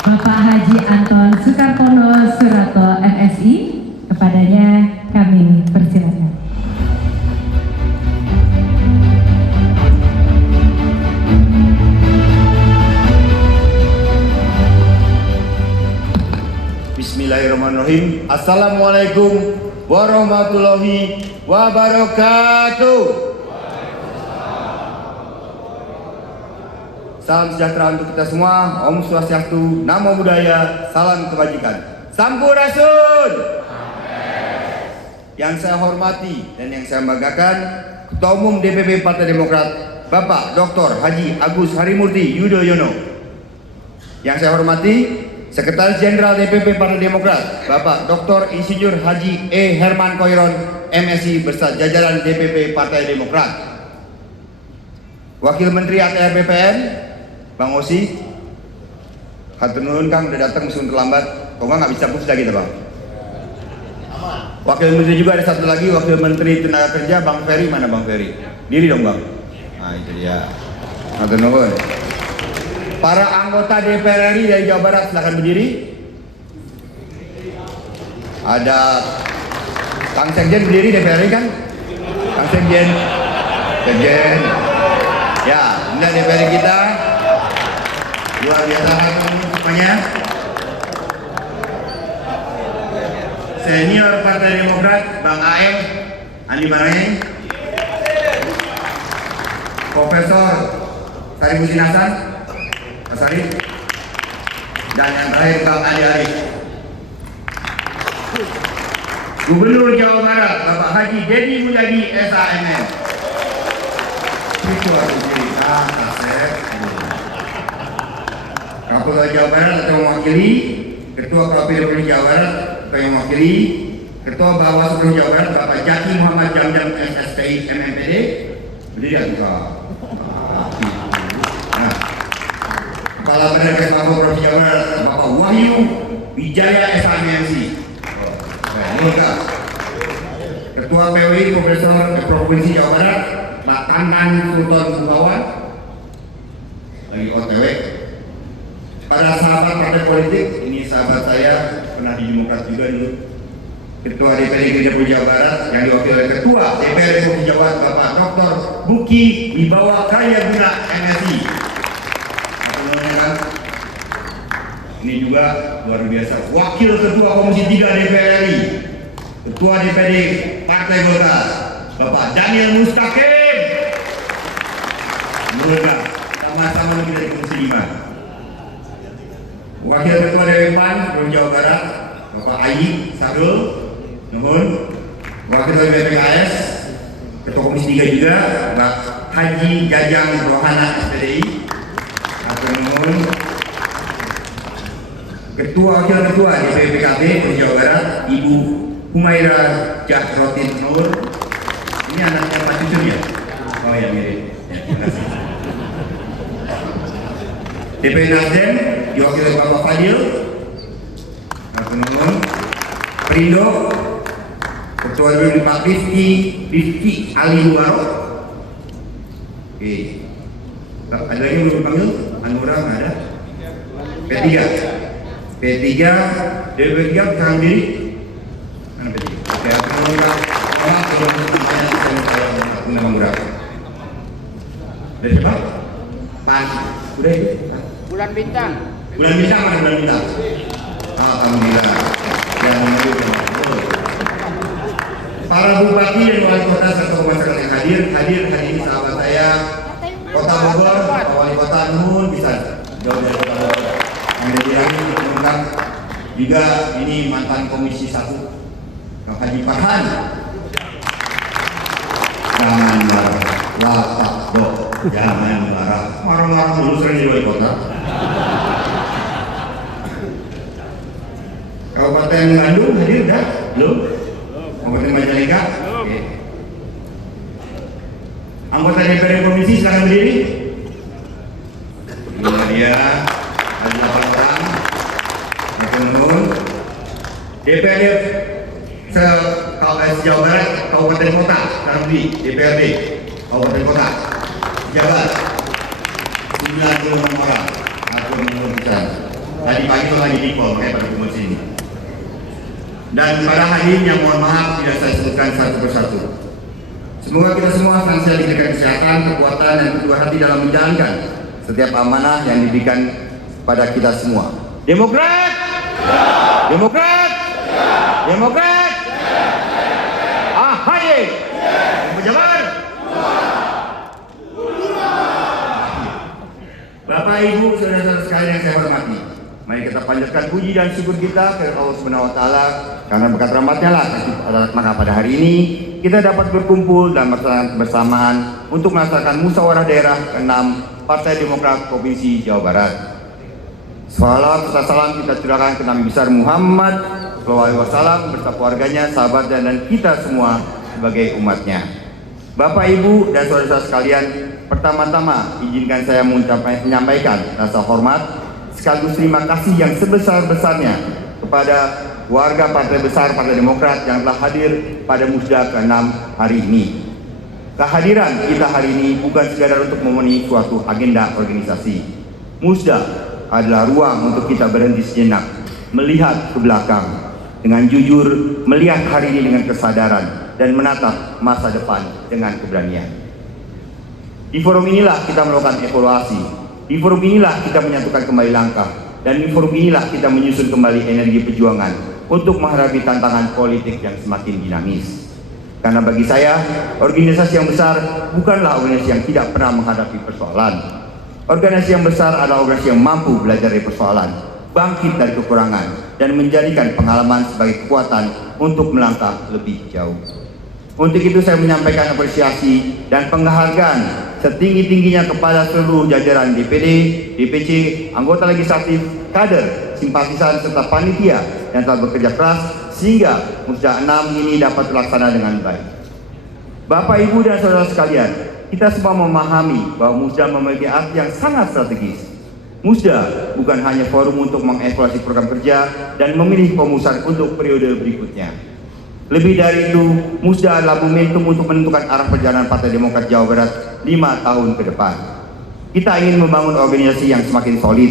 Bapak Haji Anton Sukartono Surato MSI, kepadanya kami persilakan. Bismillahirrahmanirrahim. Assalamualaikum warahmatullahi wabarakatuh. Salam sejahtera untuk kita semua. Om Swastiastu, Namo Buddhaya, salam kebajikan. Sampurasun. Yang saya hormati dan yang saya banggakan, Ketua Umum DPP Partai Demokrat, Bapak Dr. Haji Agus Harimurti Yudhoyono. Yang saya hormati, Sekretaris Jenderal DPP Partai Demokrat, Bapak Dr. Insinyur Haji E. Herman Khoiron, MSI beserta jajaran DPP Partai Demokrat. Wakil Menteri ATR BPN, Bang Osi, hatur nuhun Kang, udah datang meskipun terlambat. Kok nggak bisa putus lagi, Bang? Wakil Menteri juga ada satu lagi, Wakil Menteri Tenaga Kerja, Bang Ferry. Mana Bang Ferry? Diri dong, Bang. Nah, itu dia. Hatur nuhun. Para anggota DPR RI dari Jawa Barat, silakan berdiri. Ada Kang Sekjen berdiri, DPR RI kan? Kang Sekjen. Ya, ini DPR RI kita. Luar biasa semuanya. Senior Partai Demokrat, Bang AM, Andi Barangeng. Profesor Sari Musin Hasan, Mas Arif. Dan yang terakhir Bang Andi Arif. Gubernur Jawa Barat, Bapak Haji Dedi Mulyadi SAMM. Ketua Cerita Kasep. Kapolda Jawa Barat atau mewakili, Ketua KPU Jawa Barat atau yang mewakili, Ketua Bawaslu Jawa Barat Bapak Jaki Muhammad Jamjam SSTI MMPD. Berdiri ya Pak. Nah, Kepala Badan Kesehatan Provinsi Jawa Barat Bapak Wahyu Wijaya SAMMC. Ketua PWI Profesor Provinsi Jawa Barat Pak Tanan Sultan Bukawan lagi OTW. Para sahabat partai politik, ini sahabat saya pernah di Demokrat juga dulu. Ketua DPRD Provinsi Jawa Barat yang diwakili oleh Ketua DPRD Provinsi Jawa Barat Bapak Dr. Buki Wibawa Karya Guna MSI. Ini juga luar biasa. Wakil Ketua Komisi 3 DPR RI, Ketua DPD Partai Golkar Bapak Daniel Mustaqim. Semoga sama-sama kita di Komisi 5. Wakil Ketua DPPAN Provinsi Jawa Barat Bapak Ayi Sabrul Nuhun. Wakil Ketua BPKS Ketua Komisi 3 juga Pak Haji Jajang Rohana SPDI Hatur nuhun. Wakil Ketua DPP PKB Provinsi Jawa Barat Ibu Humaira Jahrotin Nur. Ini anaknya Pak Cucur ya? Oh ya, mirip. Terima kasih. DPP Nasdem diwakili Bapak Fadil. Perindo Ketua DPP Pak Rifki Ali Mubarok. Oke. Ada lagi yang belum dipanggil? Anura nggak ada. P3 DPP 3 sekarang diri. Mana P3? Oke, dari siapa? Pan. Udah itu? Bulan Bintang. Bulan Bintang mana Bulan Bintang? Alhamdulillah. Para bupati dan wali kota serta masyarakat yang hadir hari ini sahabat saya Kota Bogor, Pak Wali Kota Nuhun bisa jauh dari Kota Bogor. Yang dibilangin diundang juga ini mantan Komisi 1 Kang Haji Farhan. Jangan lapak dok, jangan marah dulu sering di wali kota. Kabupaten Bandung hadir dah? Belum? Kabupaten Majalengka? Oke. Anggota DPRD Provinsi silakan berdiri. Ini dia ada 8 orang. Menurut DPRD Jawa Barat Kabupaten Kota sekarang di DPRD Kabupaten Kota Jawa Barat 96 orang. Aku menurut kita. Tadi tadi pagi itu lagi di call, makanya pada kumpul sini. Dan para hadirin yang mohon maaf tidak saya sebutkan satu persatu. Semoga kita semua senantiasa diberikan kesehatan, kekuatan, dan kedua hati dalam menjalankan setiap amanah yang diberikan pada kita semua. Demokrat! Demokrat! Demokrat! AHY! Pejabat! Bapak, Ibu, saudara-saudara sekalian yang saya hormati, mari kita panjatkan puji dan syukur kita kepada Allah Subhanahu wa taala karena berkat rahmat-Nya lah maka pada hari ini kita dapat berkumpul dan bersamaan untuk melaksanakan musyawarah daerah ke-6 Partai Demokrat Provinsi Jawa Barat. Salam serta salam kita curahkan ke Nabi besar Muhammad SAW beserta keluarganya, sahabatnya, dan kita semua sebagai umatnya. Bapak, Ibu, dan saudara-saudara sekalian, pertama-tama izinkan saya menyampaikan rasa hormat sekaligus terima kasih yang sebesar-besarnya kepada warga Partai Besar Partai Demokrat yang telah hadir pada Musda ke-6 hari ini. Kehadiran kita hari ini bukan sekadar untuk memenuhi suatu agenda organisasi. Musda adalah ruang untuk kita berhenti sejenak, melihat ke belakang dengan jujur, melihat hari ini dengan kesadaran, dan menatap masa depan dengan keberanian. Di forum inilah kita melakukan evaluasi. Di forum inilah kita menyatukan kembali langkah. Dan di forum inilah kita menyusun kembali energi perjuangan untuk menghadapi tantangan politik yang semakin dinamis. Karena bagi saya, organisasi yang besar bukanlah organisasi yang tidak pernah menghadapi persoalan. Organisasi yang besar adalah organisasi yang mampu belajar dari persoalan, bangkit dari kekurangan, dan menjadikan pengalaman sebagai kekuatan untuk melangkah lebih jauh. Untuk itu saya menyampaikan apresiasi dan penghargaan setinggi-tingginya kepada seluruh jajaran DPD, DPC, anggota legislatif, kader, simpatisan, serta panitia yang telah bekerja keras sehingga Musda 6 ini dapat terlaksana dengan baik. Bapak, Ibu, dan saudara sekalian, kita semua memahami bahwa Musda memiliki arti yang sangat strategis. Musda bukan hanya forum untuk mengevaluasi program kerja dan memilih pemusat untuk periode berikutnya. Lebih dari itu, Musda adalah momentum untuk menentukan arah perjalanan Partai Demokrat Jawa Barat 5 tahun ke depan. Kita ingin membangun organisasi yang semakin solid.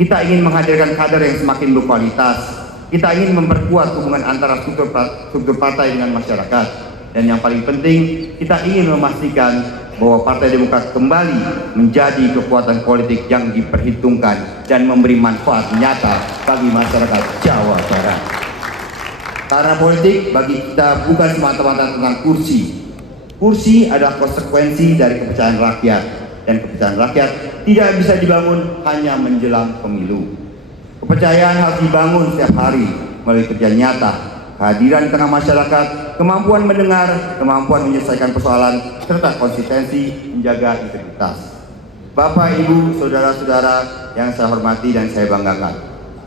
Kita ingin menghadirkan kader yang semakin berkualitas. Kita ingin memperkuat hubungan antara struktur partai dengan masyarakat. Dan yang paling penting, kita ingin memastikan bahwa Partai Demokrat kembali menjadi kekuatan politik yang diperhitungkan dan memberi manfaat nyata bagi masyarakat Jawa Barat. Karena politik bagi kita bukan semata-mata tentang kursi. Kursi adalah konsekuensi dari kepercayaan rakyat, dan kepercayaan rakyat tidak bisa dibangun hanya menjelang pemilu. Kepercayaan harus dibangun setiap hari melalui kerja nyata, kehadiran di tengah masyarakat, kemampuan mendengar, kemampuan menyelesaikan persoalan, serta konsistensi menjaga integritas. Bapak, Ibu, saudara-saudara yang saya hormati dan saya banggakan,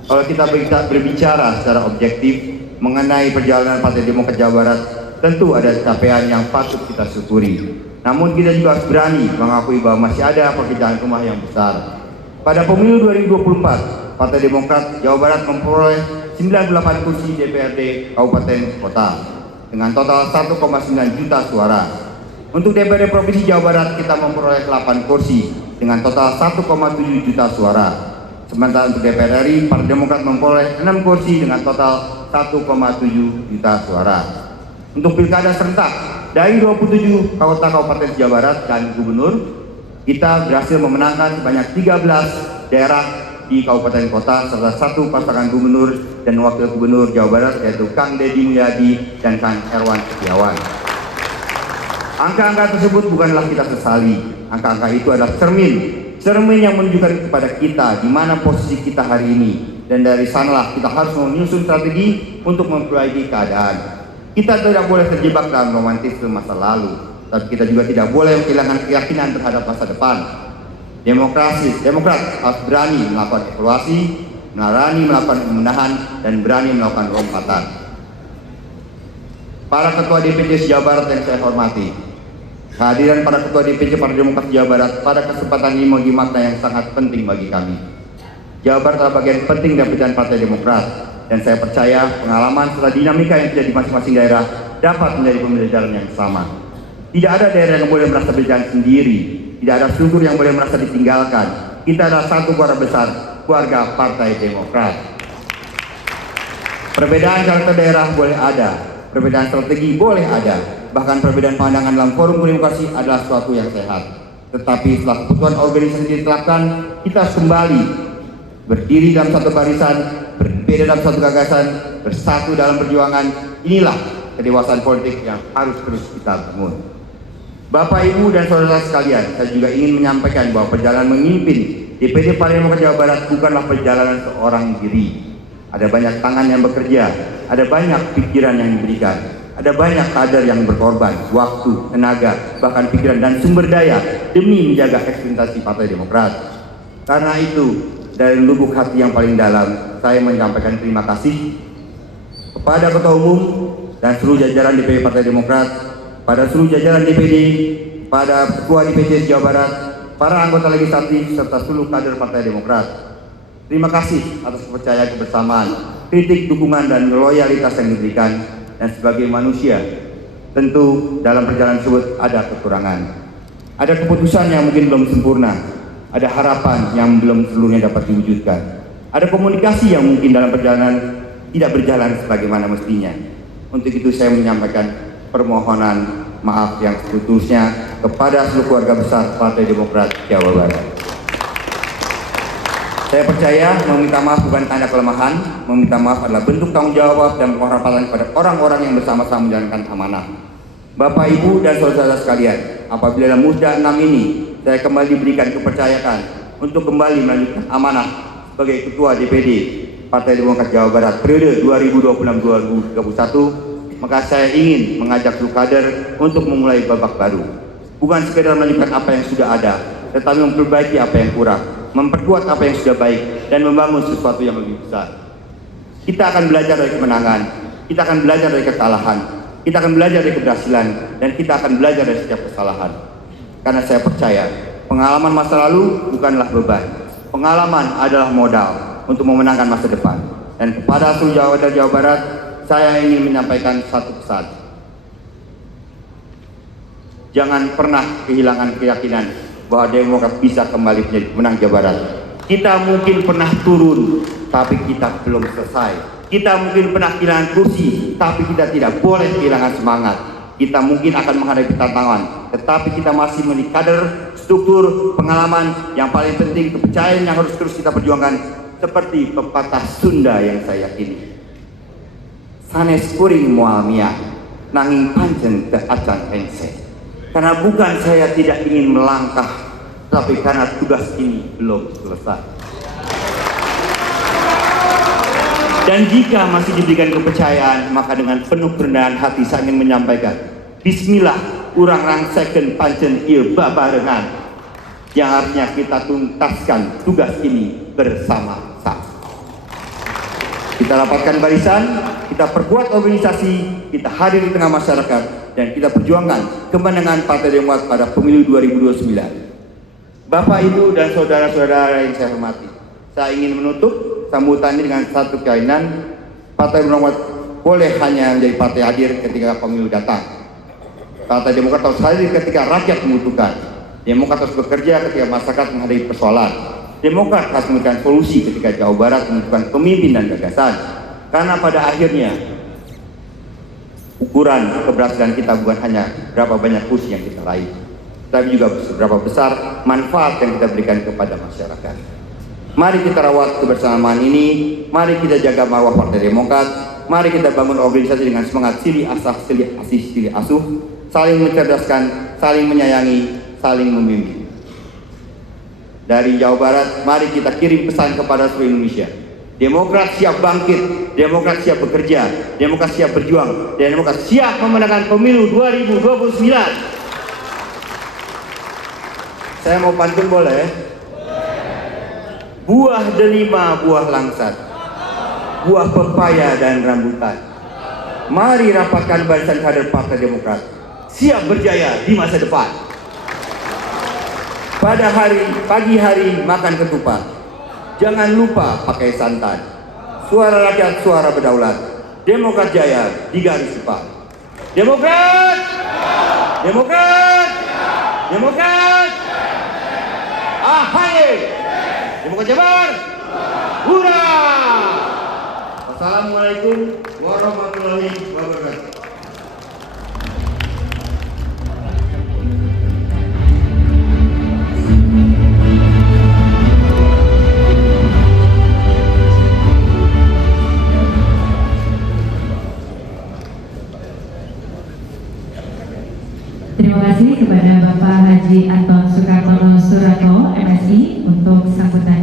kalau kita berbicara secara objektif mengenai perjalanan Partai Demokrat Jawa Barat, tentu ada capaian yang patut kita syukuri. Namun kita juga harus berani mengakui bahwa masih ada pekerjaan rumah yang besar. Pada pemilu 2024, Partai Demokrat Jawa Barat memperoleh 98 kursi DPRD Kabupaten Kota dengan total 1,9 juta suara. Untuk DPRD Provinsi Jawa Barat kita memperoleh 8 kursi dengan total 1,7 juta suara. Sementara untuk DPR RI, Partai Demokrat memperoleh 6 kursi dengan total 1,7 juta suara. Untuk pilkada serentak dari 27 kota kabupaten Jawa Barat dan gubernur, kita berhasil memenangkan sebanyak 13 daerah di kabupaten kota serta 1 pasangan gubernur dan wakil gubernur Jawa Barat, yaitu Kang Deddy Mulyadi dan Kang Herwan Setiawan. Angka-angka tersebut bukanlah kita sesali. Angka-angka itu adalah cermin yang menunjukkan kepada kita di mana posisi kita hari ini, dan dari sanalah kita harus menyusun strategi untuk memperbaiki keadaan. Kita tidak boleh terjebak dalam romantisme masa lalu, tapi kita juga tidak boleh kehilangan keyakinan terhadap masa depan. Demokrat harus berani melakukan evaluasi, berani melakukan pembenahan, dan berani melakukan lompatan. Para ketua DPC Jawa Barat yang saya hormati, kehadiran para ketua DPC Partai Demokrat Jawa Barat pada kesempatan ini memiliki makna yang sangat penting bagi kami. Jawa Barat adalah bagian penting dari perjalanan Partai Demokrat, dan saya percaya pengalaman serta dinamika yang terjadi di masing-masing daerah dapat menjadi pembelajaran yang sama. Tidak ada daerah yang boleh merasa berjalan sendiri, tidak ada struktur yang boleh merasa ditinggalkan. Kita adalah satu keluarga besar keluarga Partai Demokrat. Perbedaan karakter daerah boleh ada, perbedaan strategi boleh ada, bahkan perbedaan pandangan dalam forum demokrasi adalah suatu yang sehat. Tetapi setelah kebutuhan organisasi ditetapkan, kita harus kembali berdiri dalam satu barisan, berbeda dalam satu gagasan, bersatu dalam perjuangan. Inilah kedewasaan politik yang harus terus kita bangun. Bapak, Ibu, dan saudara sekalian, saya juga ingin menyampaikan bahwa perjalanan memimpin DPD Partai Demokrat Jawa Barat bukanlah perjalanan seorang diri. Ada banyak tangan yang bekerja, ada banyak pikiran yang diberikan, ada banyak kader yang berkorban, waktu, tenaga, bahkan pikiran dan sumber daya demi menjaga eksistensi Partai Demokrat. Karena itu, dari lubuk hati yang paling dalam, saya menyampaikan terima kasih kepada Ketua Umum dan seluruh jajaran DPD Partai Demokrat, pada seluruh jajaran DPD, pada Ketua DPC Jawa Barat, para anggota legislatif, serta seluruh kader Partai Demokrat. Terima kasih atas kepercayaan kebersamaan, kritik, dukungan, dan loyalitas yang diberikan. Dan sebagai manusia, tentu dalam perjalanan tersebut ada kekurangan. Ada keputusan yang mungkin belum sempurna, ada harapan yang belum seluruhnya dapat diwujudkan. Ada komunikasi yang mungkin dalam perjalanan tidak berjalan sebagaimana mestinya. Untuk itu saya menyampaikan permohonan maaf yang seputusnya kepada seluruh keluarga besar Partai Demokrat Jawa Barat. Saya percaya meminta maaf bukan tanda kelemahan, meminta maaf adalah bentuk tanggung jawab dan penghormatan kepada orang-orang yang bersama-sama menjalankan amanah. Bapak, Ibu, dan saudara sekalian, apabila dalam Musda 6 ini saya kembali diberikan kepercayaan untuk kembali melanjutkan amanah sebagai Ketua DPD Partai Demokrat Jawa Barat periode 2026-2031, maka saya ingin mengajak seluruh kader untuk memulai babak baru. Bukan sekedar melanjutkan apa yang sudah ada, tetapi memperbaiki apa yang kurang, memperkuat apa yang sudah baik, dan membangun sesuatu yang lebih besar. Kita akan belajar dari kemenangan, kita akan belajar dari kekalahan, kita akan belajar dari keberhasilan, dan kita akan belajar dari setiap kesalahan. Karena saya percaya, pengalaman masa lalu bukanlah beban. Pengalaman adalah modal untuk memenangkan masa depan. Dan kepada seluruh Jawa Barat, saya ingin menyampaikan satu pesan. Jangan pernah kehilangan keyakinan bahwa Demokrat bisa kembali menjadi pemenang Jawa Barat. Kita mungkin pernah turun, tapi kita belum selesai. Kita mungkin pernah kehilangan kursi, tapi kita tidak boleh kehilangan semangat. Kita mungkin akan menghadapi tantangan, tetapi kita masih memiliki kader, struktur, pengalaman, yang paling penting kepercayaan yang harus terus kita perjuangkan. Seperti pepatah Sunda yang saya yakini. Sanes kuring moal mia, nanging pancen teu acan engse. Karena bukan saya tidak ingin melangkah, tapi karena tugas ini belum selesai. Dan jika masih diberikan kepercayaan, maka dengan penuh kerendahan hati saya ingin menyampaikan, Bismillah, urang rangsekeun pancen ieu babarengan, yang artinya kita tuntaskan tugas ini bersama-sama. Kita rapatkan barisan, kita perkuat organisasi, kita hadir di tengah masyarakat, dan kita perjuangkan kemenangan Partai Demokrat pada pemilu 2029. Bapak, Ibu, dan saudara-saudara yang saya hormati, saya ingin menutup sambutan ini dengan satu keyakinan. Partai Demokrat boleh hanya menjadi partai hadir ketika pemilu datang. Partai Demokrat harus hadir ketika rakyat membutuhkan. Demokrat harus bekerja ketika masyarakat menghadapi persoalan. Demokrat harus memberikan solusi ketika Jawa Barat membutuhkan pemimpin dan gagasan. Karena pada akhirnya ukuran keberhasilan kita bukan hanya berapa banyak kursi yang kita raih, tapi juga seberapa besar manfaat yang kita berikan kepada masyarakat. Mari kita rawat kebersamaan ini, mari kita jaga marwah Partai Demokrat, mari kita bangun organisasi dengan semangat silih asah, silih asih, silih asuh, saling mencerdaskan, saling menyayangi, saling membimbing. Dari Jawa Barat, mari kita kirim pesan kepada seluruh Indonesia. Demokrat siap bangkit, Demokrat siap bekerja, Demokrat siap berjuang, dan Demokrat siap memenangkan pemilu 2029. Saya mau pantun boleh? Buah delima, buah langsat, buah pepaya dan rambutan. Mari rapatkan barisan kader Partai Demokrat, siap berjaya di masa depan. Pada pagi hari makan ketupat, jangan lupa pakai santan. Suara rakyat, suara berdaulat. Demokrat jaya di garis depan. Demokrat! Demokrat! Demokrat! Ahai! Demokrat Jabar! Hura! Assalamualaikum warahmatullahi wabarakatuh. Terima kasih kepada Bapak Haji Anton Sukartono Suratno, MSI, untuk sambutan